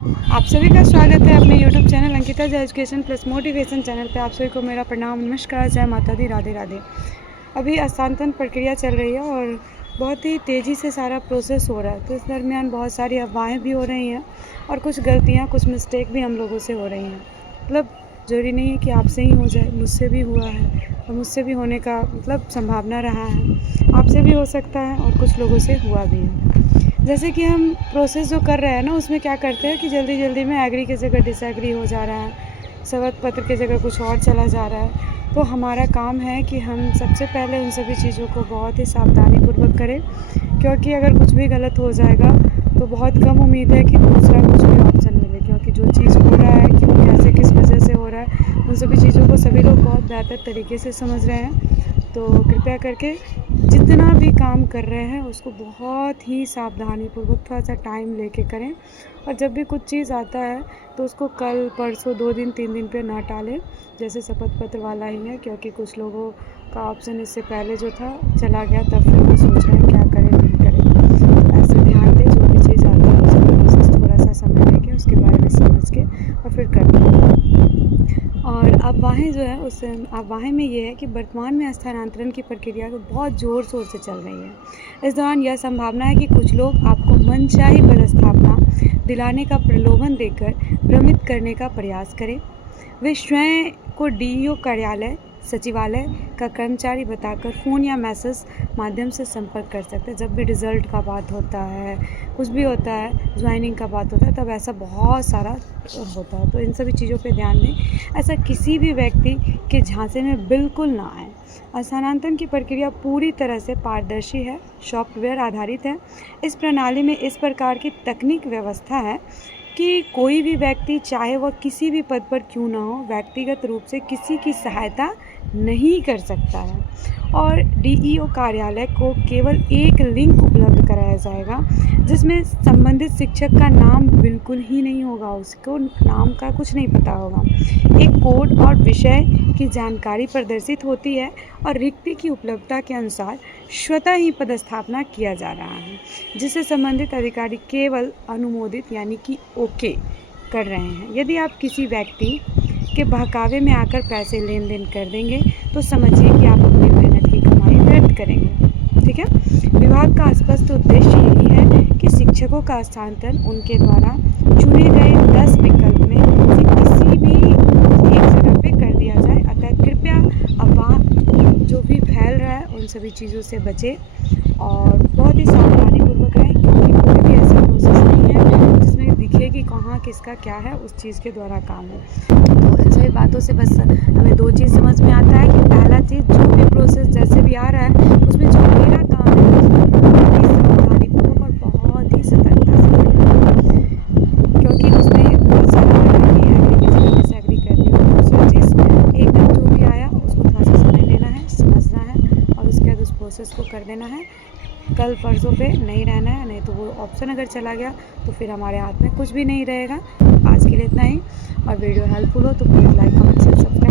आप सभी का स्वागत है अपने YouTube channel Ankita education plus motivation channel पे। आप सभी को मेरा प्रणाम, नमस्कार, जय माता दी, राधे राधे। अभी हस्तांतरण प्रक्रिया चल रही है और बहुत ही तेज़ी से सारा प्रोसेस हो रहा है, तो इस दरमियान बहुत सारी अफवाहें भी हो रही हैं और कुछ गलतियाँ, कुछ मिस्टेक भी हम लोगों से हो रही हैं। मतलब ज़रूरी नहीं है कि आपसे ही हो जाए, मुझसे भी हुआ है और मुझसे भी होने का संभावना रहा है, आपसे भी हो सकता है और कुछ लोगों से हुआ भी है। जैसे कि हम प्रोसेस जो कर रहे हैं ना, उसमें क्या करते हैं कि जल्दी-जल्दी में एग्री की जगह डिसएग्री हो जा रहा है, शपथ पत्र की जगह कुछ और चला जा रहा है। तो हमारा काम है कि हम सबसे पहले उन सभी चीज़ों को बहुत ही सावधानीपूर्वक करें, क्योंकि अगर कुछ भी गलत हो जाएगा तो बहुत कम उम्मीद है कि दूसरा कुछ भी ऑप्शन मिले, क्योंकि जो चीज़ हो रहा है, क्यों, कैसे, किस वजह से हो रहा है, उन सभी चीज़ों को सभी लोग बहुत बेहतर तरीके से समझ रहे हैं। तो कृपया करके जितना भी काम कर रहे हैं उसको बहुत ही सावधानीपूर्वक थोड़ा-सा टाइम लेके करें और जब भी कुछ चीज़ आता है तो उसको कल, परसों, 2 दिन, 3 दिन पे ना टालें। जैसे शपथ पत्र वाला ही है, क्योंकि कुछ लोगों का ऑप्शन इससे पहले जो था चला गया, तब फिर वो सोच रहे हैं क्या करें, नहीं करें। ऐसे ध्यान दें, जो भी चीज़ आता है उसका प्रोसेस थोड़ा-सा समय लेके उसके बारे में समझ के और फिर करना। और अफवाहें जो है उस अफवाहें में ये है कि वर्तमान में स्थानांतरण की प्रक्रिया तो बहुत ज़ोर शोर से चल रही है। इस दौरान यह संभावना है कि कुछ लोग आपको मनचाही पदस्थापना दिलाने का प्रलोभन देकर भ्रमित करने का प्रयास करें। वे स्वयं को डीईओ कार्यालय, सचिवालय का कर्मचारी बताकर फ़ोन या मैसेज माध्यम से संपर्क कर सकते हैं। जब भी रिज़ल्ट का बात होता है, कुछ भी होता है, ज्वाइनिंग का बात होता है, तब ऐसा बहुत सारा होता है। तो इन सभी चीज़ों पे ध्यान दें। ऐसा किसी भी व्यक्ति के झांसे में बिल्कुल ना आए। स्थानांतरण की प्रक्रिया पूरी तरह से पारदर्शी है, सॉफ्टवेयर आधारित है। इस प्रणाली में इस प्रकार की तकनीक व्यवस्था है कि कोई भी व्यक्ति, चाहे वह किसी भी पद पर क्यों ना हो, व्यक्तिगत रूप से किसी की सहायता नहीं कर सकता है। और डीईओ कार्यालय को केवल एक लिंक उपलब्ध कराया जाएगा जिसमें संबंधित शिक्षक का नाम बिल्कुल ही नहीं होगा, उसको नाम का कुछ नहीं पता होगा। एक कोड और विषय की जानकारी प्रदर्शित होती है और रिक्ति की उपलब्धता के अनुसार स्वतः ही पदस्थापना किया जा रहा है, जिसे संबंधित अधिकारी केवल अनुमोदित यानी कि ओके कर रहे हैं। यदि आप किसी व्यक्ति के बहकावे में आकर पैसे लेन देन कर देंगे तो समझिए कि आप अपनी मेहनत की कमाई व्यर्थ करेंगे। ठीक है। विभाग का स्पष्ट उद्देश्य यही है कि शिक्षकों का हस्तांतरण उनके द्वारा चुने गए 10 विकल्प में से किसी भी एक जगह पे कर दिया जाए। अतः कृपया अफवाह जो भी फैल रहा है उन सभी चीज़ों से बचें और बहुत ही सावधानीपूर्वक रहें, क्योंकि कोई भी ऐसा प्रोसेस नहीं है जिसमें दिखे कि कहाँ किसका क्या है, उस चीज़ के द्वारा काम है। तो इन सभी बातों से बस हमें 2 चीज़ समझ में आता है कि पहला चीज़, जो भी प्रोसेस जैसे भी आ रहा है उसमें जो मेरा काम है उसमें बहुत ही सावधानीपूर्वक और बहुत ही सतर्कता से करना, क्योंकि उसमें बहुत सारा आ रहा है कि एग्री की जगह डिसएग्री कर दिया। दूसरा चीज़, एकदम जो भी आया उसको थोड़ा-सा समय लेना है, समझना है और उसके बाद उस प्रोसेस को कर देना है। कल परसों पे नहीं रहना है, नहीं तो वो ऑप्शन अगर चला गया तो फिर हमारे हाथ में कुछ भी नहीं रहेगा। आज के लिए इतना ही। और वीडियो हेल्पफुल हो तो please like, comment, share, subscribe.